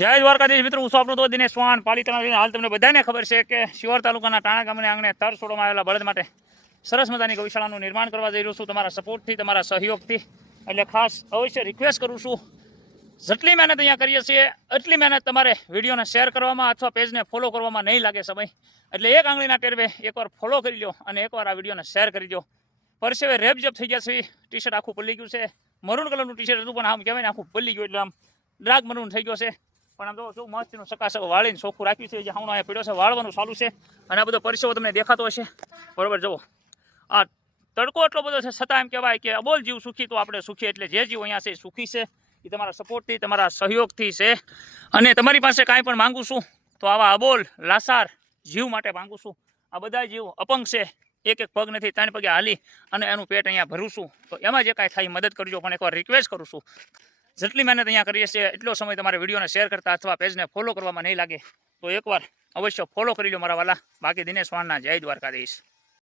જય દ્વારકાધીશ મિત્રો, હું છું આપણો તો દિનેશ વાણ પાલિતાણા. હાલ તમને બધાને ખબર છે કે શિવર તાલુકાના ટાણા ગામને આંગણે તર છોડવામાં આવેલા બળદ માટે સરસ મજાની ગૌશાળાનું નિર્માણ કરવા જઈ રહ્યો છું, તમારા સપોર્ટથી, તમારા સહયોગથી. એટલે ખાસ અવશ્ય રિક્વેસ્ટ કરું છું, જેટલી મહેનત અહીંયા કરીએ છીએ એટલી મહેનત તમારે વિડીયોને શેર કરવામાં અથવા પેજને ફોલો કરવામાં નહીં લાગે સમય. એટલે એક આંગળીના ટેરવે એકવાર ફોલો કરી લો અને એકવાર આ વિડીયોને શેર કરી દો. પરસેવે રેપજપ થઈ ગયા છે, ટી શર્ટ આખું પલ્લી ગયું છે. મરૂન કલરનું ટી શર્ટ હતું પણ આમ કહેવાય ને આખું પલ્લી ગયું, એટલે આમ ડાર્ક મરૂન થઈ ગયો છે. પણ આમ તો શું મસ્તીનું સકાસક વાળીને ચોખ્ખું રાખ્યું છે. જે હમણાં અહીંયા પીડ્યો છે વાળવાનું ચાલુ છે અને આ બધો પરસેવો તમને દેખાતો હશે. બરોબર, જુઓ આ તડકો એટલો બધો છે છતાં એમ કહેવાય કે અબોલ જીવ સુખી તો આપણે સુખી. એટલે જે જીવ અહીંયા છે સુખી છે એ તમારા સપોર્ટથી, તમારા સહયોગથી છે. અને તમારી પાસે કાંઈ પણ માંગુ છું તો આવા અબોલ લાસાર જીવ માટે માંગુ છું. આ બધા જીવ અપંગ છે, એક એક પગ નથી, 3 પગે હાલી અને એનું પેટ અહીંયા ભરું છું. તો એમાં જે કાંઈ થાય મદદ કરજો. પણ એકવાર રિક્વેસ્ટ કરું છું, જેટલી મહેનત અહીંયા કરીએ છીએ એટલો સમય તમારે વિડીયોને શેર કરતા અથવા પેજને ફોલો કરવામાં નહીં લાગે તો એકવાર અવશ્ય ફોલો કરી લો મારા વાલા. બાકી દિનેશ વાણના જય દ્વારકાધીશ.